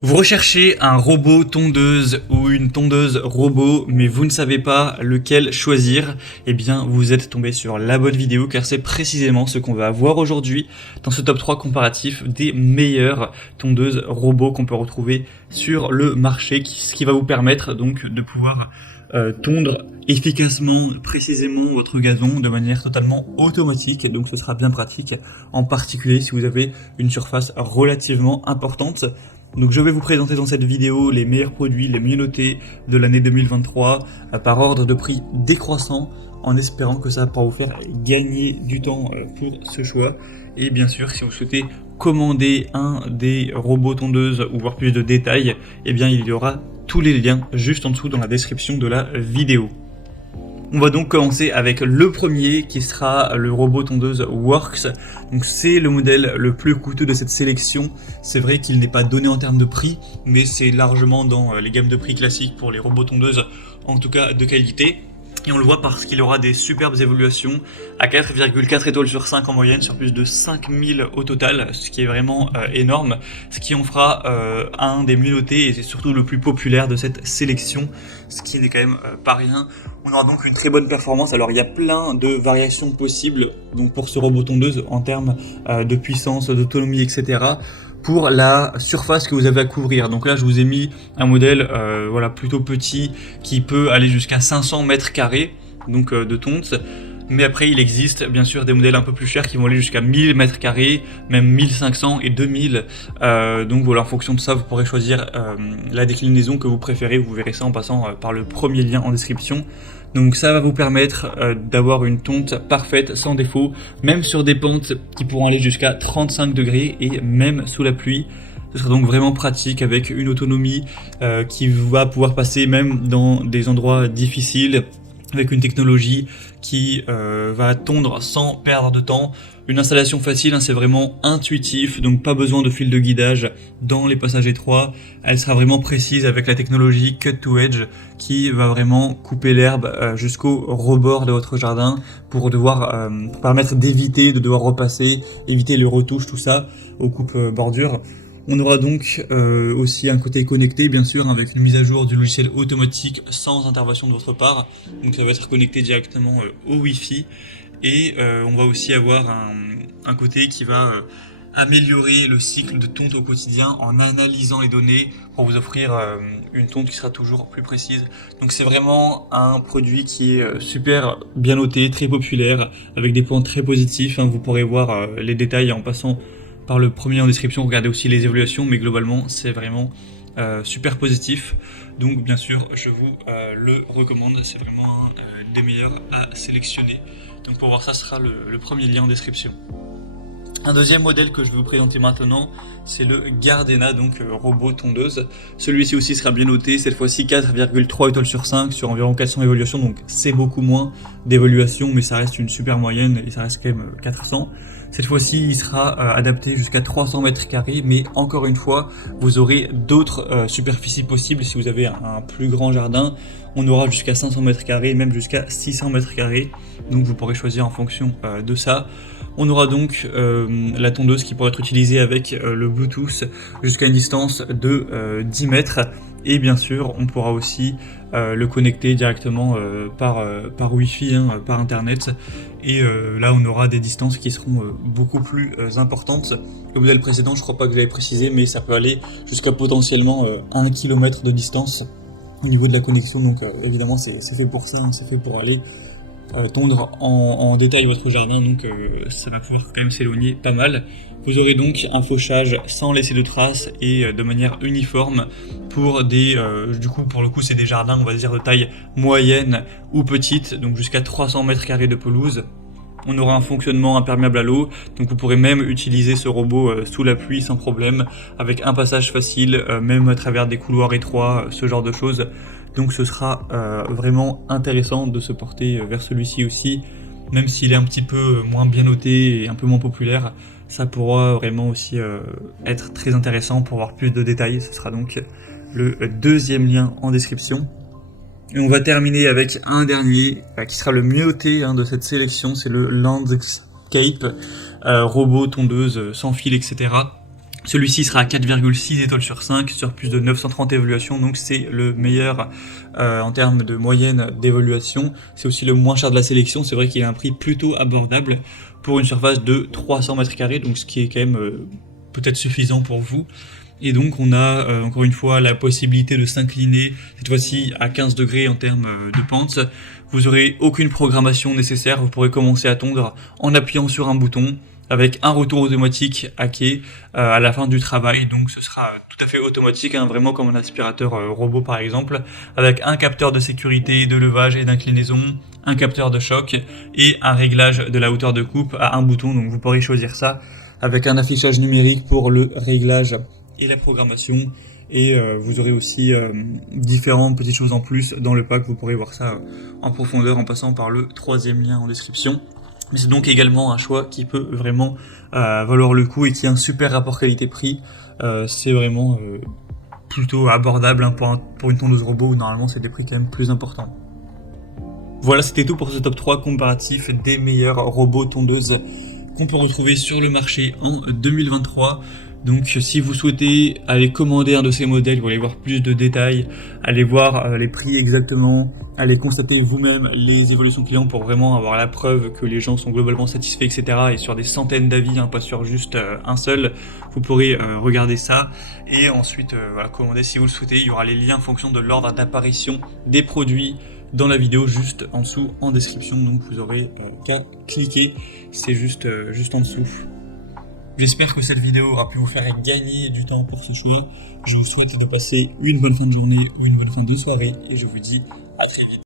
Vous recherchez un robot tondeuse ou une tondeuse robot, mais vous ne savez pas lequel choisir, eh bien vous êtes tombé sur la bonne vidéo car c'est précisément ce qu'on va voir aujourd'hui dans ce top 3 comparatif des meilleures tondeuses robots qu'on peut retrouver sur le marché, ce qui va vous permettre donc de pouvoir tondre efficacement, précisément votre gazon de manière totalement automatique, donc ce sera bien pratique, en particulier si vous avez une surface relativement importante. Donc je vais vous présenter dans cette vidéo les meilleurs produits, les mieux notés de l'année 2023 par ordre de prix décroissant, en espérant que ça va pouvoir vous faire gagner du temps pour ce choix. Et bien sûr, si vous souhaitez commander un des robots tondeuses ou voir plus de détails, eh bien il y aura tous les liens juste en dessous dans la description de la vidéo. On va donc commencer avec le premier qui sera le robot tondeuse Works. Donc c'est le modèle le plus coûteux de cette sélection. C'est vrai qu'il n'est pas donné en termes de prix, mais c'est largement dans les gammes de prix classiques pour les robots tondeuses, en tout cas de qualité. Et on le voit parce qu'il aura des superbes évolutions à 4,4 étoiles sur 5 en moyenne, sur plus de 5000 au total, ce qui est vraiment énorme, ce qui en fera un des mieux notés et c'est surtout le plus populaire de cette sélection, ce qui n'est quand même pas rien. On aura donc une très bonne performance. Alors il y a plein de variations possibles donc pour ce robot tondeuse en termes de puissance, d'autonomie, etc. pour la surface que vous avez à couvrir. Donc là je vous ai mis un modèle voilà, plutôt petit qui peut aller jusqu'à 500 mètres carrés donc de tonte. Mais après il existe bien sûr des modèles un peu plus chers qui vont aller jusqu'à 1000 mètres carrés, même 1500 et 2000. Donc voilà, en fonction de ça vous pourrez choisir la déclinaison que vous préférez. Vous verrez ça en passant par le premier lien en description. Donc ça va vous permettre d'avoir une tonte parfaite, sans défaut, même sur des pentes qui pourront aller jusqu'à 35 degrés et même sous la pluie. Ce sera donc vraiment pratique avec une autonomie qui va pouvoir passer même dans des endroits difficiles, avec une technologie qui va tondre sans perdre de temps. Une installation facile, hein, c'est vraiment intuitif, donc pas besoin de fil de guidage dans les passages étroits. Elle sera vraiment précise avec la technologie Cut to Edge qui va vraiment couper l'herbe jusqu'au rebord de votre jardin pour permettre d'éviter de devoir repasser, éviter les retouches, tout ça, aux coupes bordures. On aura donc aussi un côté connecté, bien sûr, avec une mise à jour du logiciel automatique sans intervention de votre part. Donc ça va être connecté directement au Wi-Fi. Et on va aussi avoir un côté qui va améliorer le cycle de tonte au quotidien en analysant les données pour vous offrir une tonte qui sera toujours plus précise. Donc c'est vraiment un produit qui est super bien noté, très populaire, avec des points très positifs. Hein. Vous pourrez voir les détails en passant par le premier en description, regardez aussi les évaluations, mais globalement c'est vraiment super positif. Donc bien sûr je vous le recommande, c'est vraiment un des meilleurs à sélectionner. Donc pour voir ça, ce sera le premier lien en description. Un deuxième modèle que je vais vous présenter maintenant, c'est le Gardena, donc robot tondeuse. Celui-ci aussi sera bien noté, cette fois-ci 4,3 étoiles sur 5 sur environ 400 évaluations, donc c'est beaucoup moins d'évaluations, mais ça reste une super moyenne et ça reste quand même 400. Cette fois-ci, il sera adapté jusqu'à 300 mètres carrés, mais encore une fois, vous aurez d'autres superficies possibles si vous avez un plus grand jardin. On aura jusqu'à 500 mètres carrés, même jusqu'à 600 mètres carrés, donc vous pourrez choisir en fonction de ça. On aura donc la tondeuse qui pourra être utilisée avec le Bluetooth jusqu'à une distance de 10 mètres. Et bien sûr, on pourra aussi le connecter directement par Wi-Fi, hein, par Internet. Et là, on aura des distances qui seront beaucoup plus importantes. Le modèle précédent, je crois pas que je l'avais précisé, mais ça peut aller jusqu'à potentiellement 1 km de distance au niveau de la connexion. Donc évidemment, c'est fait pour ça, hein, c'est fait pour aller tondre en détail votre jardin, donc ça va pouvoir quand même s'éloigner pas mal. Vous aurez donc un fauchage sans laisser de traces et de manière uniforme pour pour le coup c'est des jardins on va dire de taille moyenne ou petite, donc jusqu'à 300 mètres carrés de pelouse. On aura un fonctionnement imperméable à l'eau, donc vous pourrez même utiliser ce robot sous la pluie sans problème, avec un passage facile, même à travers des couloirs étroits, ce genre de choses. Donc ce sera vraiment intéressant de se porter vers celui-ci aussi, même s'il est un petit peu moins bien noté et un peu moins populaire, ça pourra vraiment aussi être très intéressant pour voir plus de détails. Ce sera donc le deuxième lien en description. Et on va terminer avec un dernier qui sera le mieux noté de cette sélection, c'est le Landscape robot tondeuse sans fil, etc. Celui-ci sera à 4,6 étoiles sur 5 sur plus de 930 évaluations, donc c'est le meilleur en termes de moyenne d'évaluation. C'est aussi le moins cher de la sélection, c'est vrai qu'il a un prix plutôt abordable pour une surface de 300 mètres carrés, donc ce qui est quand même peut-être suffisant pour vous. Et donc on a encore une fois la possibilité de s'incliner, cette fois-ci à 15 degrés en termes de pente. Vous n'aurez aucune programmation nécessaire, vous pourrez commencer à tondre en appuyant sur un bouton, avec un retour automatique à quai à la fin du travail, donc ce sera tout à fait automatique, hein, vraiment comme un aspirateur robot par exemple, avec un capteur de sécurité, de levage et d'inclinaison, un capteur de choc et un réglage de la hauteur de coupe à un bouton, donc vous pourrez choisir ça avec un affichage numérique pour le réglage et la programmation. Et vous aurez aussi différentes petites choses en plus dans le pack, vous pourrez voir ça en profondeur en passant par le 3e lien en description. Mais c'est donc également un choix qui peut vraiment valoir le coup et qui a un super rapport qualité-prix. C'est vraiment plutôt abordable hein, pour une tondeuse robot où normalement c'est des prix quand même plus importants. Voilà, c'était tout pour ce top 3 comparatif des meilleurs robots tondeuses qu'on peut retrouver sur le marché en 2023. Donc si vous souhaitez aller commander un de ces modèles, vous allez voir plus de détails, allez voir les prix exactement, allez constater vous-même les évolutions clients pour vraiment avoir la preuve que les gens sont globalement satisfaits, etc. Et sur des centaines d'avis, hein, pas sur juste un seul, vous pourrez regarder ça et ensuite voilà, commander si vous le souhaitez. Il y aura les liens en fonction de l'ordre d'apparition des produits dans la vidéo juste en dessous en description, donc vous aurez qu'à cliquer, c'est juste en dessous. J'espère que cette vidéo aura pu vous faire gagner du temps pour ce choix. Je vous souhaite de passer une bonne fin de journée ou une bonne fin de soirée et je vous dis à très vite.